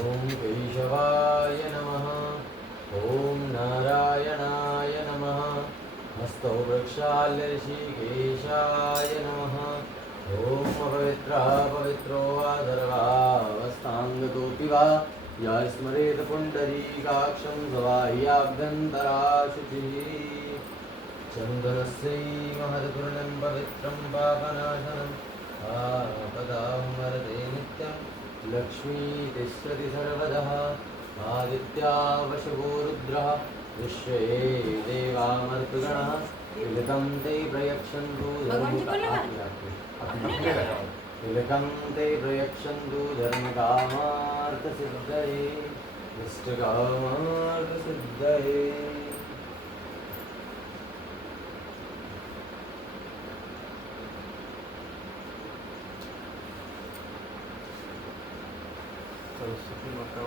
ॐ केशवाय नमः। ॐ नारायणाय नमः। हस्तौ वृक्षाल्य ऋषिकेशाय नमः। ॐ अपवित्रः पवित्रो वा सर्वावस्थाङ्गतोऽपि वा या स्मरेत् पुण्डरीकाक्षं सवाह्याभ्यन्तरा शुचिः। चन्दनस्यैमहत्पूर्णं पवित्रं पापनाशनम् आपदां वरदे नित्यं लक्ष्मी तिष्ठति सर्वदः। आदित्यावशगो रुद्रः विश्वे देवामर्तगणः तिलकं ते प्रयक्षन्तु तिलकं ते प्रयक्षन्तु धर्मकामार्थसिद्धये इष्टकामार्थसिद्धये। सरस्वती माता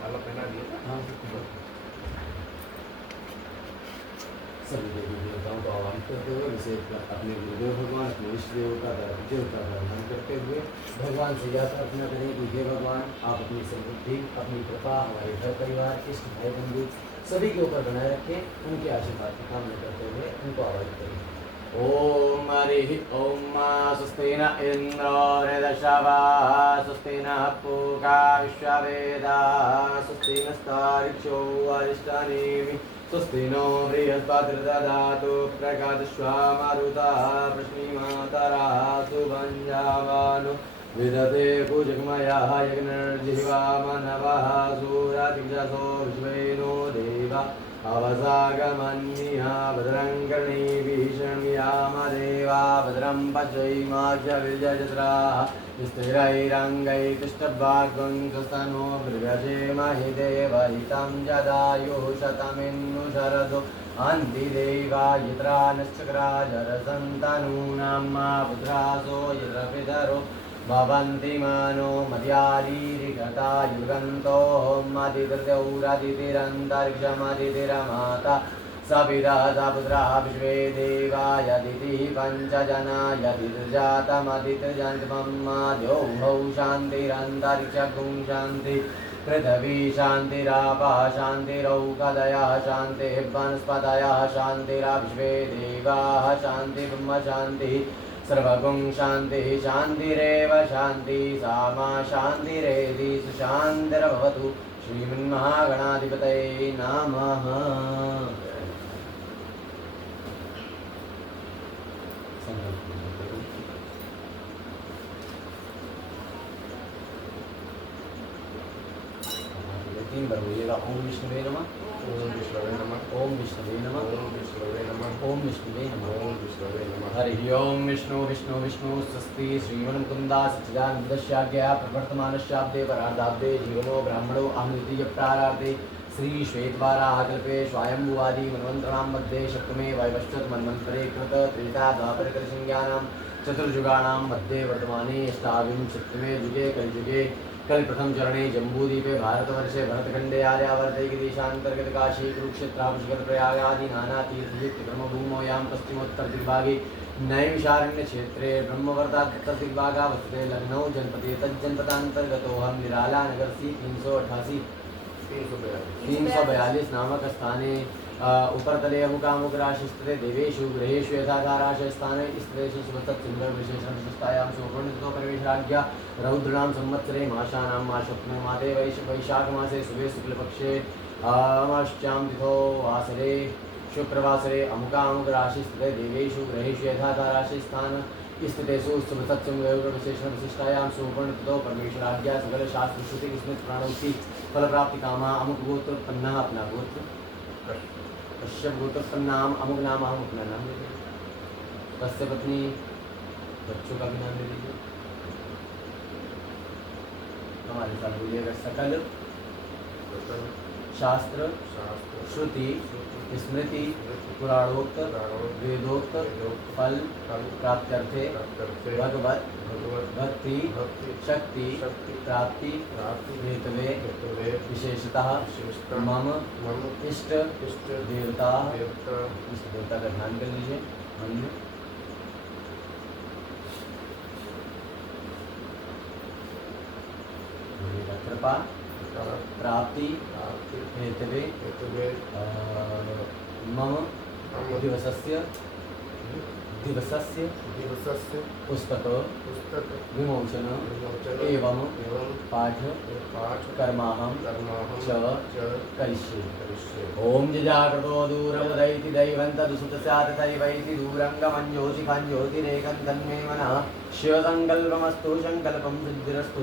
माला पहना दिया। हाँ, सभी देवी देवताओं का आह्वान करते हुए विशेष अपने गुरुदेव भगवान अपने इष्ट देवता का आह्वान करते हुए भगवान से यह प्रार्थना करें कि हे भगवान आप अपनी समृद्धि अपनी कृपा हमारे घर परिवार इष्ट भाई बंधु सभी के ऊपर बनाए रखें। उनके आशीर्वाद की कामना करते हुए उनको आवाहित करें। ओम हरि ओम स्वस्ति न इंद्रो वृद्धश्रवाः स्वस्ति नः पूषा विश्ववेदाः स्वस्ति नस्तार्क्ष्यो अरिष्टानेमिः स्वस्ति नो बृहस्पतिर्दधातु प्रकाशस्वा मारुतः प्रश्नीमातरः सुभञ्जावानो विदते पूजकमयः यज्ञर्जिह्वा मनवः सूरतिजसो विश्वेनो देवा अवसागमन्यः भद्रं कर्णेभिः शृणुयामदेवा भद्रं पश्येमाक्षभिर्यजत्राः स्थिरैरङ्गैतिष्ठभागं स्वस्तनो बृहजेमहि देवहितं जदायुः शतमिन्नु शरदो अन्ति देवायित्रा नश्चक्राजरसन्तनूनां मा पुत्रासो यत्र पितरो भवन्ति मानो मद्यालीरिगता युगन्तो मदितिरन्तरिक्षमदितिरमाता सपिता सपुत्राः विश्वे देवा यदितिः पञ्चजना यदिर्जातमदितिर्जन्ममाद्यौहौ शान्तिरन्तरिक्षगुं शान्ति पृथिवी शान्तिरापः शान्तिरौकदयः शान्तिः वनस्पतयः शान्तिराविश्वे देवाः शान्ति ब्रह्म शान्तिः सर्वगुं शान्तिः शान्तिरेव शान्ति सामा शान्तिरेधि सुशान्तिर्भवतु। श्रीमन्महागणाधिपतये नमः। तीन बार बोलिएगा ओम विष्णुवे नमः। ओम विष्णवे नमः। ओम विष्णुवे नमः। ओम विष्णवे नमः। ओम विष्णुवे नमः। ओम विष्णवे नमः। हरि ओम विष्णु विष्णु विष्णु स्वस्ति श्रीमन्मुकुन्दा सच्चिदानन्दस्याज्ञया प्रवर्तमानस्याब्दे परार्धाब्दे जीवनो ब्राह्मणो अहमिति प्राराब्दे श्री श्वेतवाराकल्पे स्वायम्भुवादि मन्वन्तराणां मध्ये सप्तमे वैवस्वत मन्वन्तरे कृत त्रेता द्वापरकलसंज्ञानां चतुर्युगानां मध्ये वर्तमाने अष्टाविंशतितमे युगे कलियुगे कल प्रथम चरणे जम्बूद्वीपे भारतवर्षे भरतखंडे आर्यावर्ते देशांतर्गत काशी कुरुक्षेत्र प्रयाग आदि नाना तीर्थयुक्त ब्रह्मभूमोयां पश्चिमोत्तर दिग्भागे नैमिषारण्य क्षेत्रे ब्रह्मवर्ता उत्तर दिग्भागा वसते लखनऊ जनपदे तज्जनपदांतर्गतोऽहं निराला नगर सी 342 नामक स्थाने उपरतले अमुकामुक राशिस्थिते देवेषु गृहेषु यथाधाराशयस्थाने स्थितेषु सुभतत्सुन्दर विशेषण विशिष्टायां सुवर्णितो परिवेशाज्ञा रौद्रणां संवत्सरे मासानां मासप्तमे माते वैशाखमासे शुभे शुक्लपक्षे अमाश्यां तिथौ वासरे शुक्रवासरे अमुकामुक राशिस्थिते देवेषु गृहेषु यथाधाराशयस्थान स्थितेषु सुभतत्सुन्दर विशेषण विशिष्टायां सुवर्णितो परमेश्वराज्ञा सकल शास्त्र श्रुति स्मृत प्राणोक्ति फल प्राप्ति कामा अमुक गोत्रोत्पन्नः अपना गोत्र कश्यप गोत्रोत्पन्नाम अमुक नाम हम अपना नाम ले लीजिए। तस्य पत्नी बच्चों का भी नाम ले लीजिए। हमारे साथ बोलिएगा सकल शास्त्र श्रुति स्मृति पुराणोक्त वेदोक्त फल प्राप्त्यर्थे भगवत भक्ति शक्ति प्राप्ति हेतवे विशेषतः मम इष्ट देवता का ध्यान कर लीजिए। मन में कृपा प्राप्ति हेतवे मम दिवसस्य पुस्तक विमोचन एवं पाठ कर्माहं च करिष्ये। ओम जजाग्रतो दूरमुदैति दैवं तदुसुतस्यात् तैवैति दूरङ्गमञ्जोषिखं ज्योतिरेकं तन्मे मनः शिवसङ्कल्पमस्तु संकल्पं सिद्धिरस्तु।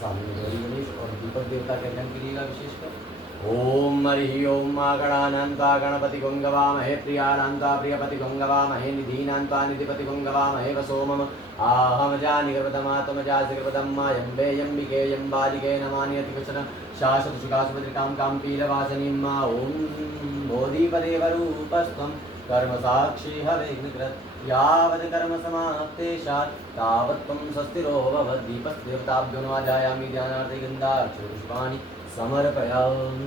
सामने गौरी गणेश और दीपक देवता के गण के लिए विशेषकर ओम हरि ओम गणानान्त्वा गणपति गंगवामहे प्रियानान्त्वा प्रियपति गंगवामहे निधीनान्त्वा निधिपति गंगवामहे वसो मम आहम जानि गर्भतमात्मजासि गर्भतम्मायम्बे यम्बिके यम्बालिके नमान्यति वचन शाश्वत सुखासुभद्रिकां कां पीलवासनीं मा ओम बोधिपदेवरूपस्त्वं कर्मसाक्षी हवेग्निकृत् यावत् कर्म समाप्तेषात् तावत् त्वं स्वस्तिरो भवद् दीपस्देवताभ्यो नमाजायामि ध्यानार्थे गन्धाक्षरपुष्पाणि समर्पयामि।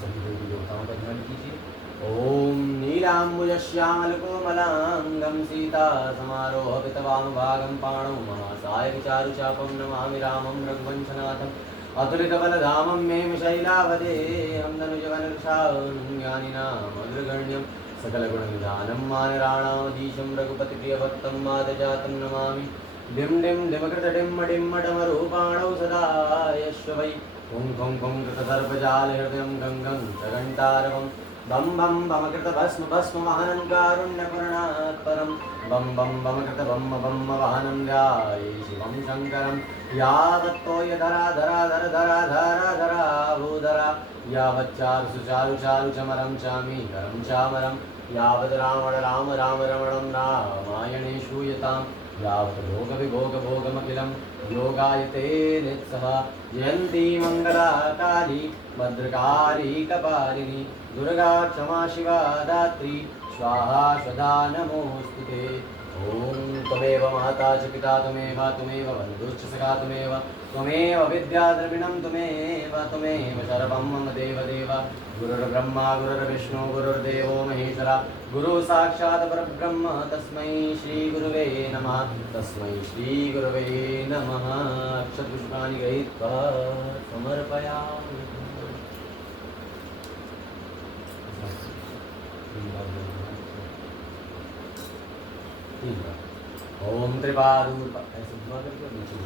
सभी देवी देवताओं का ध्यान कीजिए। ओम नीलाम्बुजश्यामलकोमलांगं सीता समारोह पितवामभागं पाणौ महासायकचारुचापं नमामि रामं रघुवंशनाथम् अतुलितबलधामं मे शैलावदेहं धनुजवनकृशानं ज्ञानिनाम् अग्रगण्यं सकलगुणनिधानं मानराणामधीशं रघुपतिप्रियभक्तं मादजातं नमामि। डिं डिं डिमकृतडिम्मडिम्मडमरूपाणौ सदा यश्व वै कुं कुं कुं कृतसर्पजालहृदयं गङ्गं च घण्टारवं बं बं बमकृतभस्म भस्मवाहनं कारुण्यपूर्णात् परं बं बं बमकृतबं बं वाहनं ध्याये शिवं शङ्करं यावत्तोयधरा धरा धर धरा धरा धरा भूधरा यावच्चारु सुचारु चारु चमरं चामि करं चामरं यावत् रावण राम राम रमणं रामायणे श्रूयतां यावत् भोगविभोगभोगमखिलं योगायते नित्सह जयन्ती मङ्गला काली भद्रकाली कपालिनी दुर्गा क्षमा शिवा दात्री स्वाहा स्वधा नमोऽस्तुते। ओम त्वमेव माता च पिता त्वमेव त्वमेव बन्धुश्च सखा त्वमेव विद्याद्रविणं त्वमेव सर्वं मम देवदेव गुरुर्ब्रह्मा गुरुर्विष्णु गुरुर्देवो महेश्वरा गुरु साक्षात् परब्रह्म तस्मै श्री गुरुवे नमः अक्षतपुष्पाणि गृहीत्वा समर्पयामि। ओम त्रिपादूर्व ऐसे दुआ करके नीचे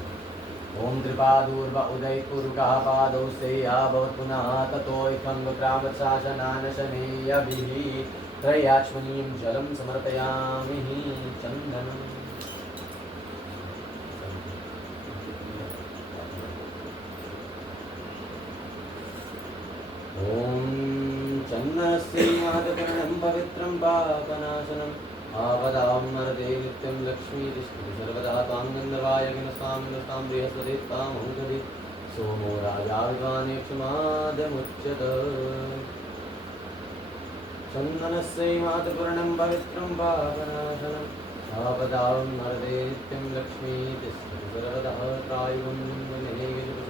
ओम त्रिपादूर्व उदयपुरुकः पादौ सेया भवत् पुनः ततो इत्थङ्गक्रामशासनानशमेयभिः त्रयाक्ष्मणीं जलं समर्पयामि चन्दनम्। ओम चन्दनस्य महत्कर्णं पवित्रं पापनाशनम् आवदां नरदे नित्यं लक्ष्मीतिष्ठति सर्वदा तां गन्धर्वाय विनस्तां बृहस्पतित्तामहुदधि सोमो राजा विद्वानेक्षमादमुच्यत। चन्दनस्य मातपूर्णं पवित्रं पापनाशनम् आवदां नरदे नित्यं लक्ष्मीतिष्ठति सर्वदा त्रायुगं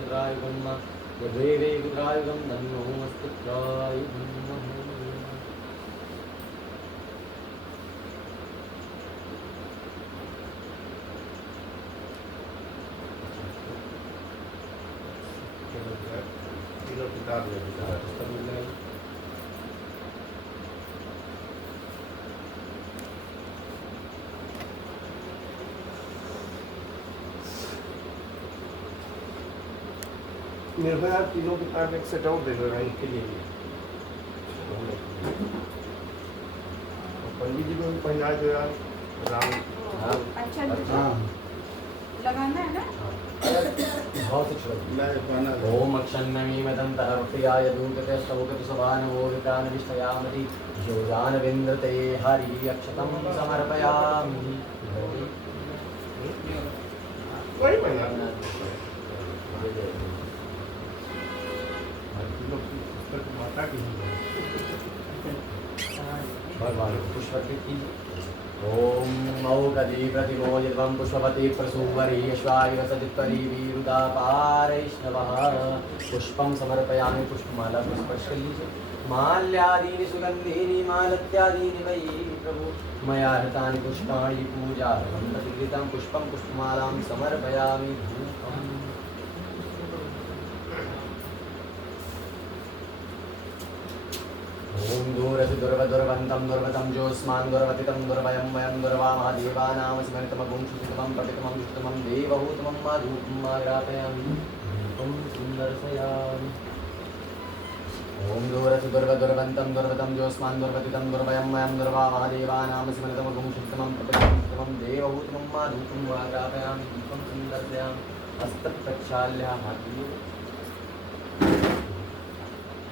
त्रायुगं यद्वेवे त्रायुगं धन्नोऽस्तु त्रायुगम्। किताब ले पुस्तक मिल जाएगी। निर्भया तीनों किताब एक सेट आउट दे दो रैंक के लिए। पंडित जी को भी पहना दो यार राम। अच्छा लगाना है ना। ओम अक्षन्नमीमदन्तहर्प्रियाय दूतते शौकतुसभानवो विकानविष्टयामति योजानविन्द्रते हरि अक्षतं समर्पयामि। वही पहना माता की भगवान पुष्पति की ओम मौकदी प्रतिमोदितं पुष्पपति प्रसूवरी यश्वाय सदित्वरी वीरुदा पारैष्णवः। पुष्पं समर्पयामि। पुष्पमाला को स्पर्श कर लीजिए। माल्यादीनि सुगन्धीनि मालत्यादीनि वै प्रभु मया हृतानि पुष्पाणि पूजार्थं प्रतिकृतं पुष्पं पुष्पमालां समर्पयामि धूपम्। ॐ दूरसि दुर्वदुर्वन्तं दुर्वतं जोस्मान् दुर्वतितं दुर्वयं वयं दुर्वामः देवानां स्मरितमगुं सुतमं पठितमं सुतमं देवहूतमं मा धूपं मा ग्रापयामि धूपं सुन्दर्शयामि। ॐ दूरसि दुर्वदुर्वन्तं दुर्वतं जोस्मान् दुर्वतितं दुर्वयं वयं दुर्वामः देवानां स्मरितमगुं सुतमं पठितमं सुतमं देवहूतमं मा धूपं मा ग्रापयामि धूपं सुन्दर्शयामि। हस्तप्रक्षाल्य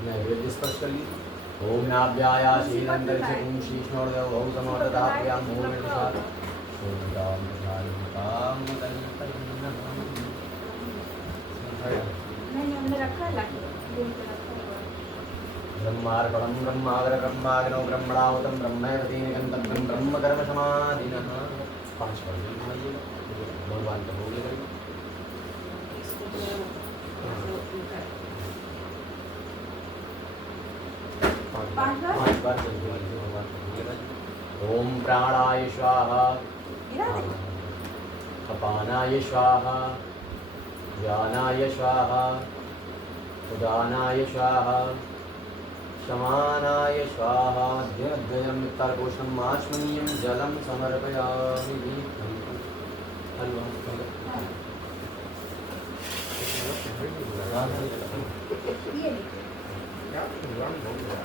नैवेद्य स्पर्श कर लीजिए। ओम नाभ्याया शीलंदर्शकुं शीष्णोर्दौ समोरदाभ्यां मूलनिषाद शोदां धारितां तन्नः। नहीं हमने रखा है लाके रूम पे रखा हुआ है। ब्रह्मार्पणं ब्रह्माग्रब्रह्माग्नौ ब्रह्मणाहुतं ब्रह्मैवतेन गन्तव्यं ब्रह्मकर्म समाधिनः। 5 बार बोलिए भगवान का भोग लगाइए। इसको जो है वो उनका है। 5 बार 5 बार जल्दी वाली भगवान का भोग लगाइए। ओम प्राणाय स्वाहा गिरा दे। अपानाय स्वाहा ज्ञानाय स्वाहा उदानाय स्वाहा शमानाय स्वाहा अध्ययनं वित्तकोशम् आचमनीयं जलं समर्पयामि। ये लीजिए। क्या भगवान बहुत बड़ा है।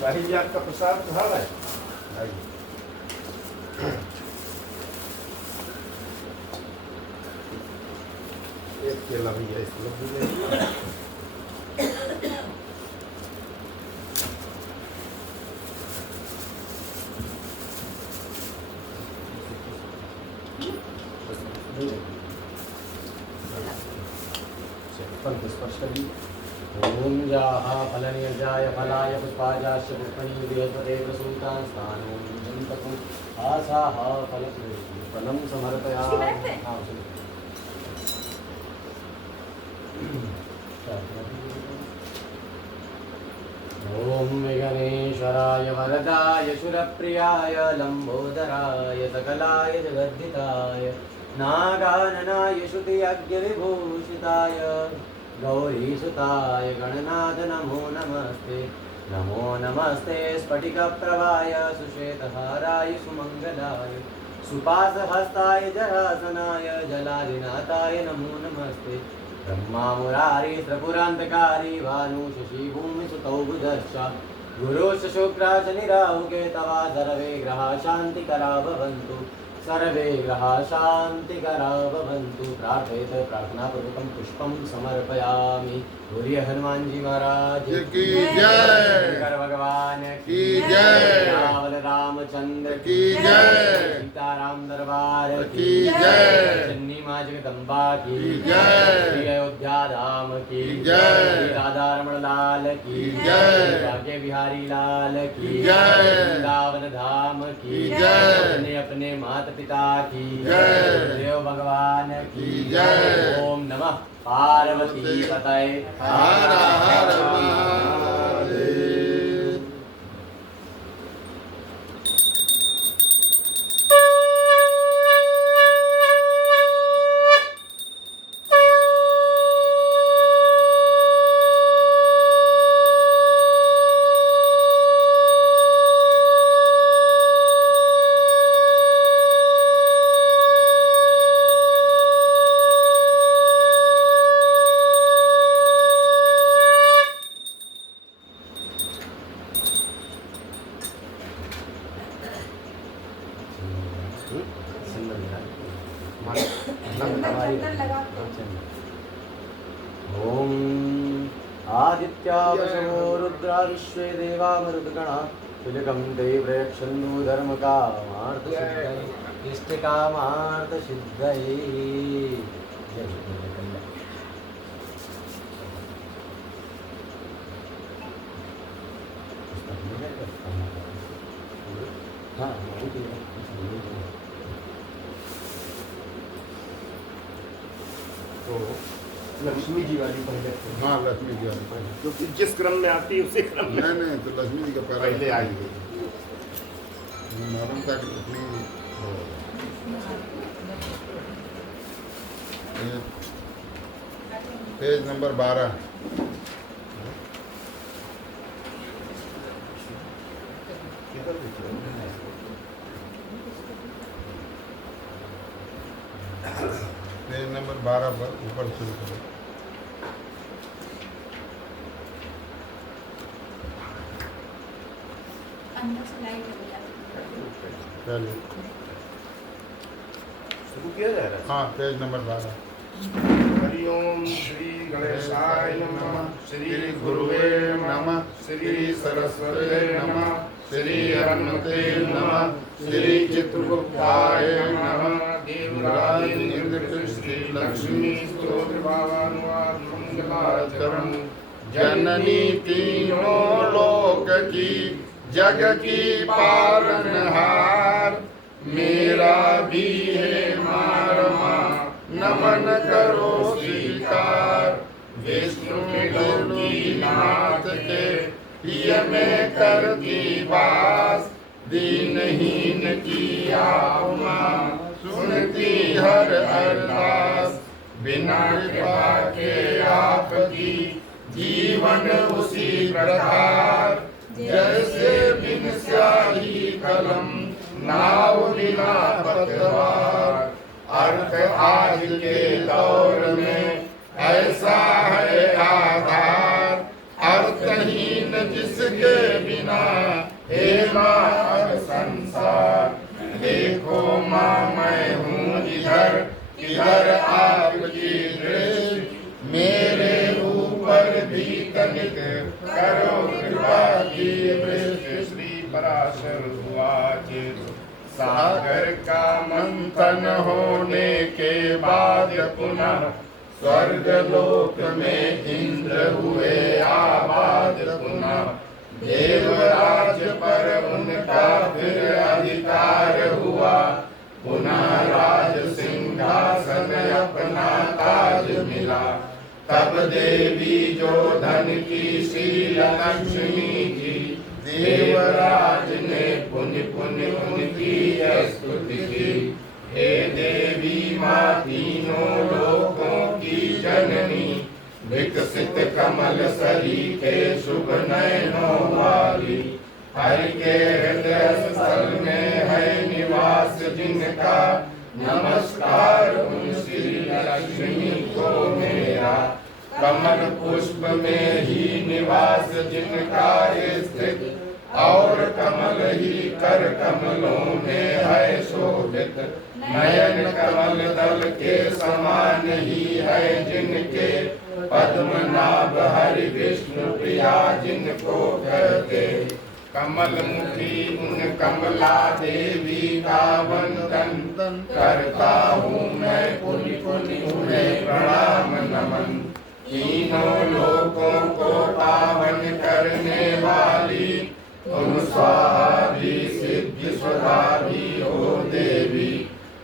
भाई जी आपका प्रसाद था भाई भाई एक केला भैया इसको भी ले लीजिए। स्पर्श कर लीजिए। ओम जाः फलनिर्जाय फलाय पुष्पाजाश्च पुष्पणी बृहस्पते प्रसूतां स्थानों जन्तकु आसाः फलं समर्पयामि। हाँ, ओम विघ्नेश्वराय वरदाय शूरप्रियाय लंबोदराय सकलाय जगद्धिताय नागाननाय श्रुतियज्ञविभूषिताय गौरीसुताय गणनाथ नमो नमस्ते स्फटिकप्रभाय सुश्वेतहाराय सुमंगलाय सुपासहस्ताय जरासनाय जलादिनाथाय नमो नमस्ते ब्रह्मा मुरारी त्रिपुरान्तकारी भानु शशि भूमिसुतौ बुधश्च गुरुश्च शुक्रश्च निराहुके तवा सर्वे ग्रहा शान्तिकरा भवन्तु सर्वे ग्रहा शान्तिकरा भवन्तु। प्रार्थयेत प्रार्थनापूर्वकं पुष्पं समर्पयामि। बोलिए हनुमान जी महाराज की जय। शंकर भगवान की जय। रावल रामचंद्र की जय। सीताराम दरबार की जय। चन्नी माँ जगदम्बा की जय। श्री अयोध्या धाम की जय। श्री राधा रमण लाल की जय। भाग्य बिहारी लाल की जय। वृंदावन धाम की जय। अपने अपने माता पिता की जय। देव भगवान की जय। ओम नमः पार्वती पतये हर हर महादेव। चंदन लगा के। ओम आदित्यावशो रुद्रा विश्वे देवा मरुद्गणा तुलकं ते प्रयक्षन्तु धर्मकामार्थसिद्धये इष्टकामार्थसिद्धये। हाँ तो लक्ष्मी जी वाली पहले तो। हाँ लक्ष्मी जी वाली पहले। क्योंकि जिस क्रम में आती है उसी क्रम में नहीं तो लक्ष्मी जी का पहले आई है। मालूम था कि लक्ष्मी जी ये पेज नंबर 12। किधर लिखे हैं? पेज नंबर 12 पर ऊपर शुरू करो। अंदर से लाइट है चलिए शुरू किया जा रहा है। हाँ पेज नंबर 12। हरिओम श्री गणेशाय नमः, श्री गुरुवे नमः, श्री सरस्वते नमः, श्री हनुमते नमः, श्री चित्रगुप्ताय नमः, देवराज इंद्र श्री लक्ष्मी स्तोत्र भावानुवाद मंगलाचरण। जननी तीनों लोक की जग की पालनहार, मेरा भी है मारमा नमन करो स्वीकार। विष्णु की नाथ के प्रिय में करती वास, दीनहीन की आत्मा सुनती हर अरदास। बिना कृपा के आपकी जीवन उसी प्रकार, जैसे बिन स्याही कलम नाव बिना पतवार। अर्थ आज के दौर में ऐसा है आधार, अर्थहीन जिसके बिना हे माँ अब संसार। देखो माँ मैं हूँ इधर, इधर आपकी दृष्टि, मेरे ऊपर भी तनिक करो कृपा की वृष्टि। श्री पराशर वाचे सागर का मंथन होने के बाद पुनः स्वर्ग लोक में इंद्र हुए आबाद पुनः। देवराज पर उनका फिर अधिकार हुआ, पुनः राज सिंहासन अपना ताज मिला। तब देवी जो धन की शील लक्ष्मी की, देवराज ने पुण्य पुण्य उनकी स्तुति की। हे देवी माँ तीनों लोकों की जननी, विकसित कमल सरीखे शुभ नयनों वाली। हरि के हृदय स्थल में है निवास जिनका, नमस्कार उन श्री लक्ष्मी को मेरा। कमल पुष्प में ही निवास जिनका स्थित, और कमल ही कर कमलों में है शोभित। नयन कमल दल के समान ही है जिनके, पद्मनाभ हरि विष्णु प्रिया जिनको कहते। कमल मुखी उन कमला देवी का वंदन, करता हूँ मैं पुनि पुनि उन्हें प्रणाम नमन। तीनों लोकों को पावन करने वाली, तुम स्वाहा भी सिद्धि स्वधा भी हो देवी।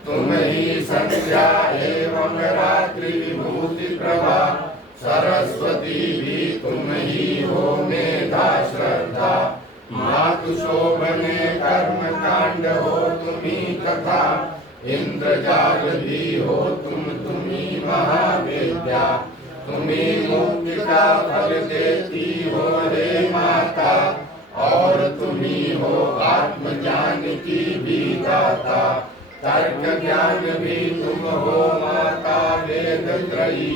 तुम ही संध्या एवं रात्रि विभूति प्रभा, सरस्वती भी तुम ही हो मेधा श्रद्धा। मातु शोभने कर्म कांड हो तुम्ही कथा, इंद्रजाल भी हो तुम्ही महाविद्या। तुम्ही मुक्ति का फल देती हो रे माता, और तुम्ही हो आत्मज्ञान की भी दाता। तर्क ज्ञान भी तुम हो माता वेद त्रयी,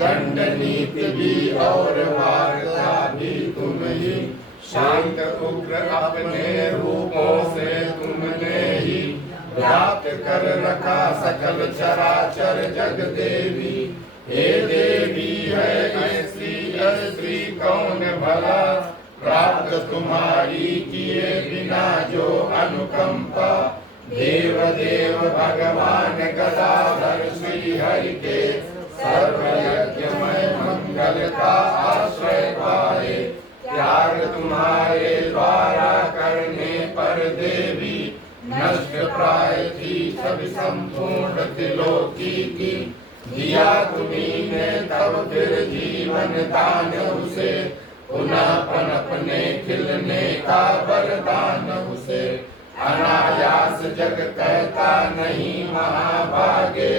दंड नीति भी और वार्ता भी तुम ही। शांत उग्र अपने रूपों से तुमने ही, व्याप्त कर रखा सकल चराचर जग देवी। हे देवी है ऐसी कौन भला, प्राप्त तुम्हारी किए बिना जो अनुकंपा। देव देव भगवान गदाधर श्री हरि के, सर्वयज्ञमय मंगल का आश्रय पाए। त्याग तुम्हारे द्वारा करने पर देवी, नष्ट प्राय थी सभी संपूर्ण त्रिलोकी की। दिया तुम्हीं ने तब फिर जीवन दान उसे, पुनः पनपने खिलने का वरदान उसे। अनायास जग कहता नहीं महाभागे,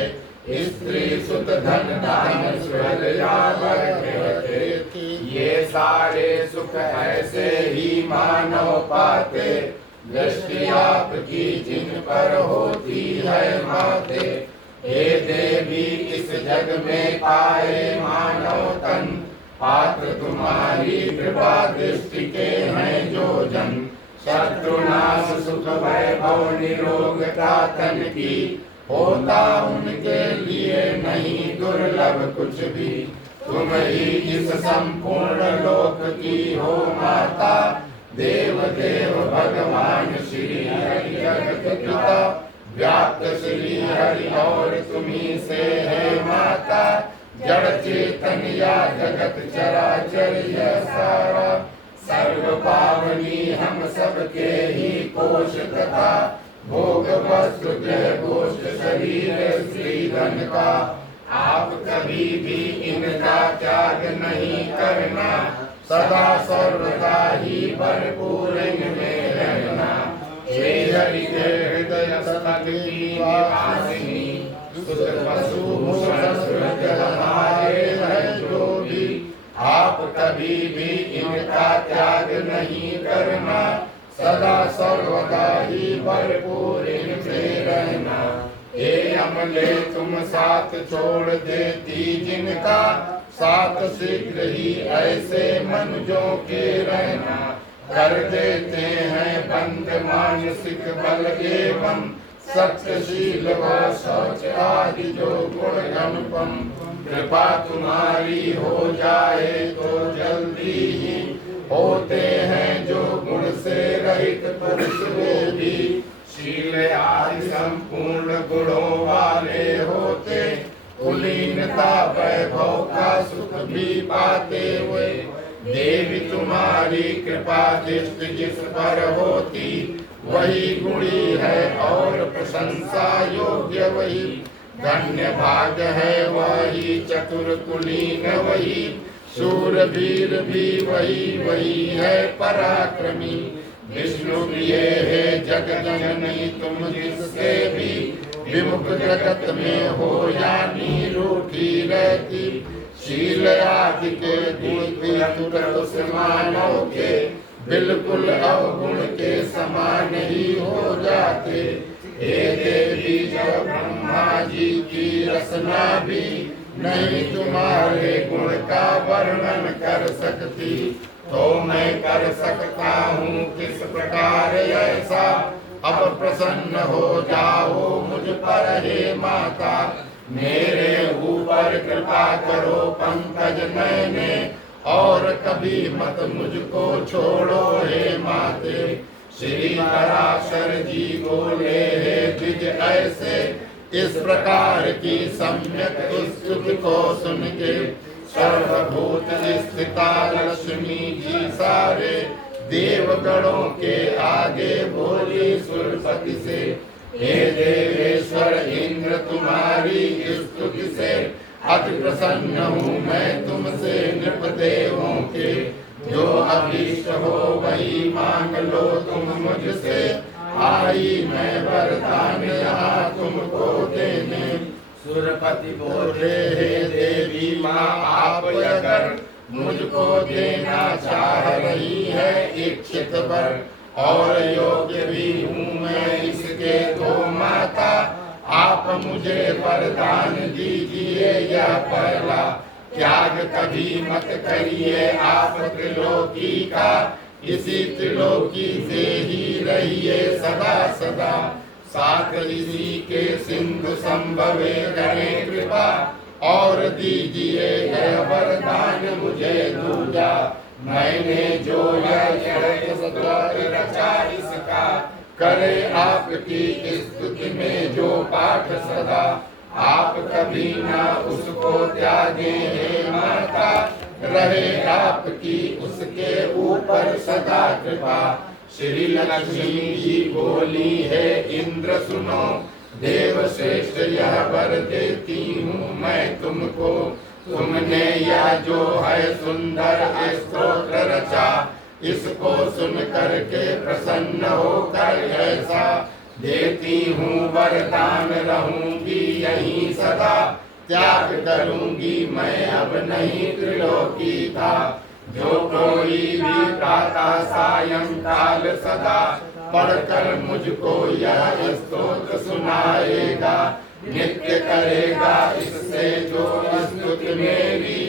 स्त्री सुत धन दान स्वर यावर कहते। ये सारे सुख ऐसे ही मानव पाते, दृष्टि आपकी जिन पर होती है माते। हे देवी इस जग में पाए मानव तन, पात्र तुम्हारी कृपा दृष्टि के हैं जो जन। शत्रुनाश सुख वैभव निरोगता तन की, होता उनके लिए नहीं दुर्लभ कुछ भी। तुम ही इस संपूर्ण लोक की हो माता, देव देव भगवान श्री हरि जगत पिता। व्याप्त श्री हरि और तुम्हीं से है माता, जड़ चेतन या जगत चराचर यह सारा। सर्व पावनी हम सबके ही कोश तथा, भोग वस्तु गृह गोष्ठ शरीर स्त्री धन का। आप कभी भी इनका त्याग नहीं करना, सदा सर्वदा ही भरपूर इनमें रहना। श्री हरि के हृदय सतत की निवासिनी, सुत पशु भूषण सुरत हमारे हैं जो भी। आप कभी भी इनका त्याग नहीं करना, सदा सर्वदा ही भरपूर इनमें रहना। हे अमले तुम साथ छोड़ देती जिनका, साथ शीघ्र ही ऐसे मनुजों के रहना। कर देते हैं बंद मानसिक बल एवं, सत्यशील व शौच आदि जो गुण अनुपम। कृपा तुम्हारी हो जाए तो जल्दी ही, होते हैं जो गुण से रहित पुरुष वे भी। शील आदि संपूर्ण गुणों वाले होते, कुलीनता वैभव का सुख भी पाते हुए। देवी तुम्हारी कृपा दृष्टि जिस पर होती, वही गुणी है और प्रशंसा योग्य वही। धन्य भाग है वही, चतुर कुलीन वही, शूरवीर भी वही, वही है पराक्रमी। विष्णु प्रिय है जग जननी तुम जिससे भी, विमुख जगत में हो यानी रूठी रहती। शील आदि के गुण भी तुरंत मानव के, बिल्कुल अवगुण के समान ही हो जाते। हे देवी जब ब्रह्मा जी की रचना भी, नहीं तुम्हारे गुण का वर्णन कर सकती। तो मैं कर सकता हूँ किस प्रकार ऐसा, अब प्रसन्न हो जाओ मुझ पर हे माता। मेरे ऊपर कृपा करो पंकज नयने, और कभी मत मुझको छोड़ो हे माते। श्री पराशर जी बोले हे द्विज ऐसे, इस प्रकार की सम्यक स्तुति को सुन के। सर्वभूत स्थिता लक्ष्मी जी सारे, देवगणों के आगे बोली सुरपति से। हे देवेश्वर इंद्र तुम्हारी स्तुति से, अति प्रसन्न हूँ मैं तुमसे नृपदेवों के। जो अभीष्ट हो वही मांग लो तुम मुझसे, आई मैं वरदान यहाँ तुमको देने। सुरपति बोले हे देवी माँ आप अगर, मुझको देना चाह रही है इच्छित वर, और योग्य भी हूँ मैं इसके तो माता। आप मुझे वरदान दीजिए यह पहला, त्याग कभी मत करिए आप त्रिलोकी का। इसी त्रिलोकी से ही रहिए सदा सदा, साथ इसी के सिंधु संभवे करें कृपा। और दीजिए यह वरदान मुझे दूजा, मैंने जो यह रचा इसका। करे आपकी स्तुति में जो पाठ सदा, आप कभी ना उसको त्यागे हे माता। रहे आपकी उसके ऊपर सदा कृपा। श्री लक्ष्मी जी बोली है इंद्र सुनो, देव श्रेष्ठ यह वर देती हूँ मैं तुमको, तुमने यह जो है सुंदर स्तोत्र रचा, इसको सुन करके प्रसन्न होकर ऐसा देती हूँ वरदान, रहूंगी यहीं सदा, त्याग करूंगी मैं अब नहीं त्रिलोकी था। जो कोई भी प्रातः सायंकाल सदा पढ़कर मुझको यह स्तोत्र सुनाएगा, नित्य करेगा इससे जो स्तुति मेरी,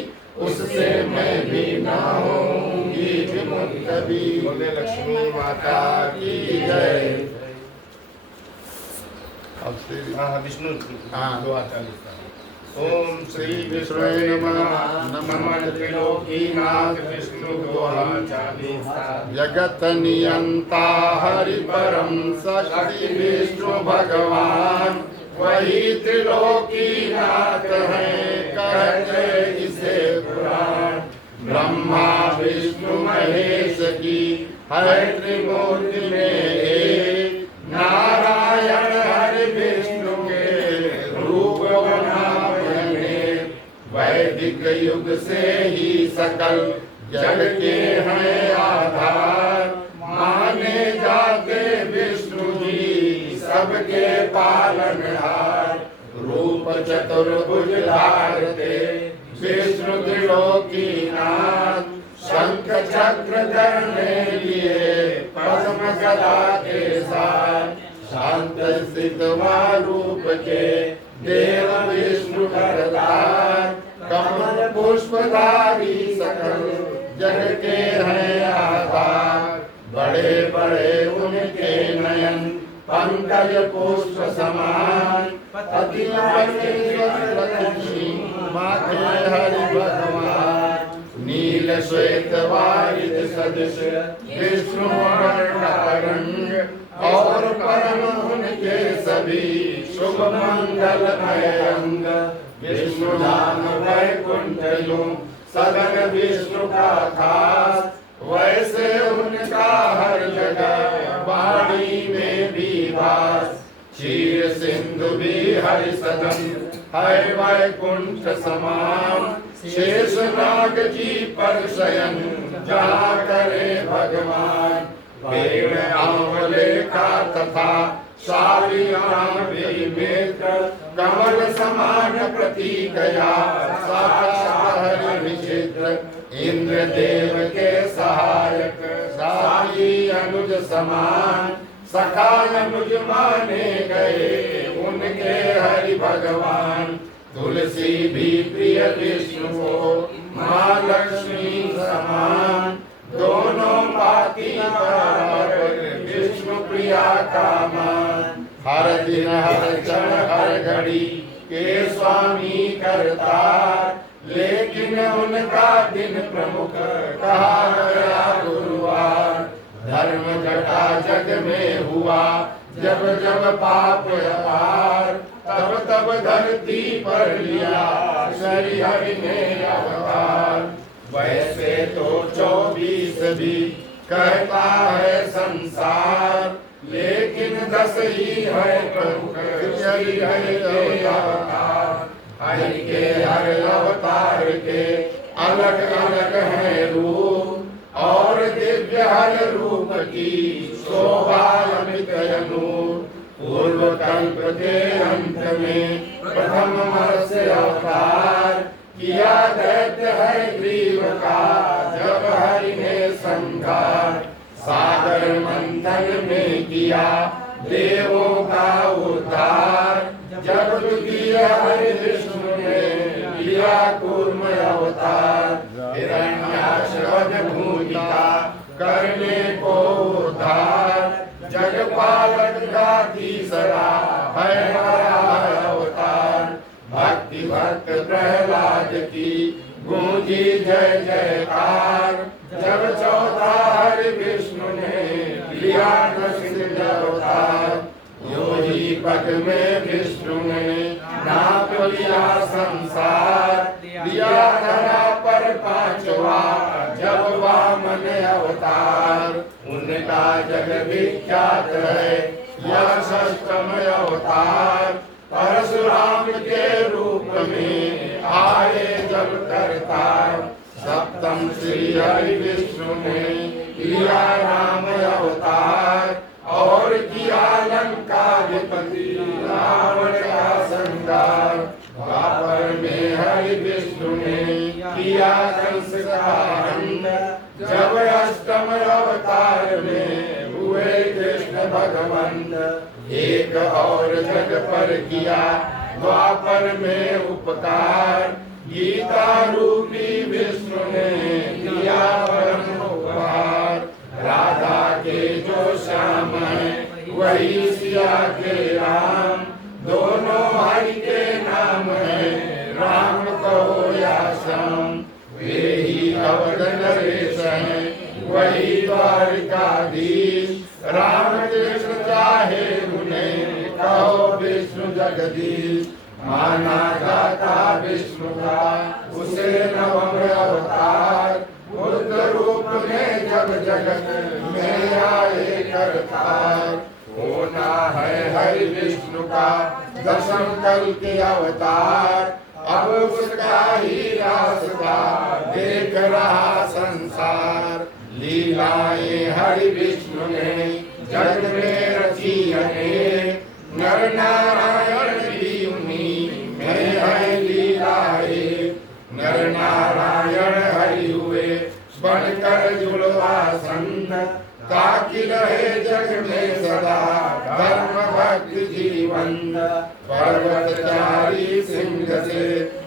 उससे मैं भी न होऊंगी विमुख कभी। बोले लक्ष्मी माता की जय। अब श्री हाँ विष्णु हाँ। दुआ चालीसा। ओम श्री विष्णु नमः, नमः त्रिलोकीनाथ विष्णु दुआ चालीसा। जगत नियंता हरि परम शक्ति विष्णु भगवान, वही त्रिलोकीनाथ है कहते इसे पुराण। ब्रह्मा विष्णु महेश की है त्रिमूर्ति में एक, नारायण हरि विष्णु के रूप बना बने। वैदिक युग से ही सकल जग के हैं आधार, माने जाते विष्णु जी सबके पालनहार। रूप चतुर्भुज धारते विष्णु त्रिलोकीनाथ, शंख चक्र करने लिए पद्म गदा के साथ। शांत स्थित रूप के देव विष्णु करतार, कमल पुष्पधारी सकल जग के हैं आधार। बड़े बड़े उनके नयन पंकज पुष्प समान, अति माथे हरि भगवान। नील श्वेत वारिद सदृश विष्णु वर्णरंग, और परम उनके सभी शुभ मंगलमय अंग। विष्णु धाम वैकुंठ यूं सदन विष्णु का खास, वैसे उनका हर जगह वाणी में भी वास। क्षीर सिंधु भी हरि सदन है वैकुंठ समान, शेष नाग जी पर शयन जहाँ करे भगवान। पेड़ आंवले का तथा शालिग्राम भी मित्र, कमल समान प्रतीक या साक्षात हरि विचित्र। इंद्र देव के सहायक साई अनुज समान, सखाल अनुज माने गए उनके हरि भगवान। तुलसी भी प्रिय विष्णु को माँ लक्ष्मी समान, दोनों पाती बराबर विष्णु प्रिया का मान। हर दिन हर क्षण हर घड़ी के स्वामी करतार, लेकिन उनका दिन प्रमुख कहा गया गुरुवार। धर्म घटा जग में हुआ जब जब पाप अपार, तब तब धरती पर लिया श्री हरि ने अवतार। वैसे तो 24 भी कहता है संसार, लेकिन 10 ही है प्रमुख श्री हरि के अवतार। हरि के हर अवतार के अलग अलग है रूप, और दिव्य हर रूप की शोभा अमित अनूप। पूर्व कल्प के अंत में प्रथम मत्स्य अवतार, किया दैत्य है ग्रीव का जब हरि ने संहार। सागर मंथन में किया देवों का उद्धार, जब दुखी हरि विष्णु ने लिया कूर्म अवतार। हिरण्याक्ष भूमिका करने को उद्धार, जगपालक का तीसरा है अवतार। भक्ति भक्त प्रहलाद की गूंजी जय जयकार, जब चौथा हरि विष्णु ने लिया नृसिंह अवतार। यो ही पग में विष्णु ने नाप लिया संसार, लिया धरा पर पांचवा जब वामन अवतार। उन कृष्ण का जग विख्यात है। यह षष्ठम अवतार परशुराम के रूप में आए जब करतार। सप्तम श्री हरि विष्णु ने किया राम अवतार और किया लंकाधिपति रावण का संहार। द्वापर में हरि विष्णु ने किया कंस का अंत। जब अष्टम अवतार में हुए कृष्ण भगवंत। एक और जग पर किया द्वापर में उपकार। गीता रूपी विष्णु ने दिया परम उपहार। राधा के जो श्याम है वही सिया के राम। दोनों हरि के नाम है राम कहो या श्याम। वे ही अवध नरेश हैं वही द्वारिकाधीश। राम कृष्ण चाहे उन्हें कहो विष्णु जगदीश। माना जाता विष्णु का उसे नवम अवतार। बुद्ध रूप में जब जगत में आए करतार। होना है हरि विष्णु का दशम कल के अवतार। अब उसका ही रास्ता देख रहा संसार। लीलाएं हरि विष्णु ने जग में रची अनेक। नर नारायण भी उन्हीं में है लीलाएं। नर नारायण हरि हुए बनकर जुड़वा संत। ताकि रहे जग में सदा धर्म भक्ति जीवन। पर्वतचारी सिंह से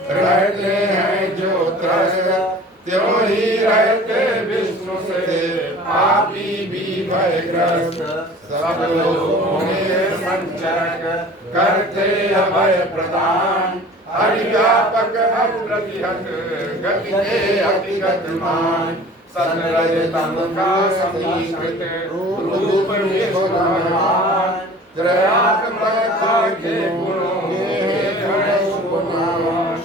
रहते हैं जो त्रस्त। त्यों ही रहते विष्णु से पापी भी भयग्रस्त। सब लोगों में संचरक करते अभय प्रदान। हरि व्यापक अप्रतिहत गति के अतिगत मान। सनरज तम का समीकृत रूप में भगवान। त्रयात्मक के गुणों में गुणवान।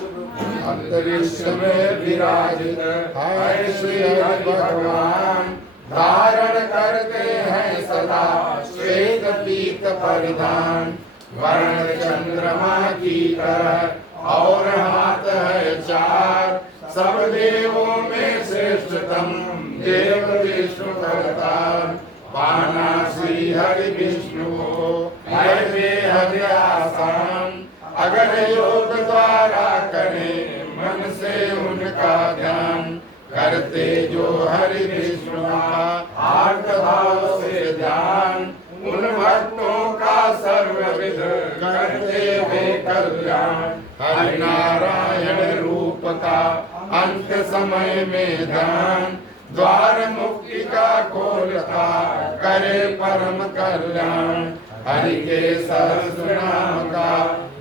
अंतरिक्ष में विराजित है श्री हरि भगवान। धारण करते हैं सदा श्वेत पीत परिधान। वर्ण चंद्रमा की तरह और हाथ है चार। सब देवों में श्रेष्ठतम देव विष्णु अवतार। पाना श्री हरि विष्णु को है बेहद आसान। अगर योग द्वारा करें मन से उनका ध्यान। करते जो हरि विष्णु का आर्त भाव से ध्यान। उन भक्तों का सर्वविध करते वे कल्याण। हरि नारायण रूप का अंत समय में ध्यान। द्वार मुक्ति का खोलता करे परम कल्याण। हरि के सहस्र नाम का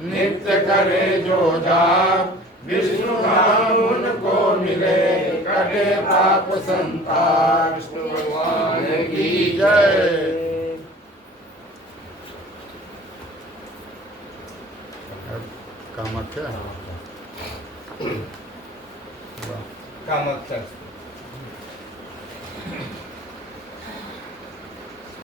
नित्य करे जो जाप। विष्णु धाम उनको मिले कटे पाप संताप। विष्णु भगवान की जय। कामाख्या कामाख्या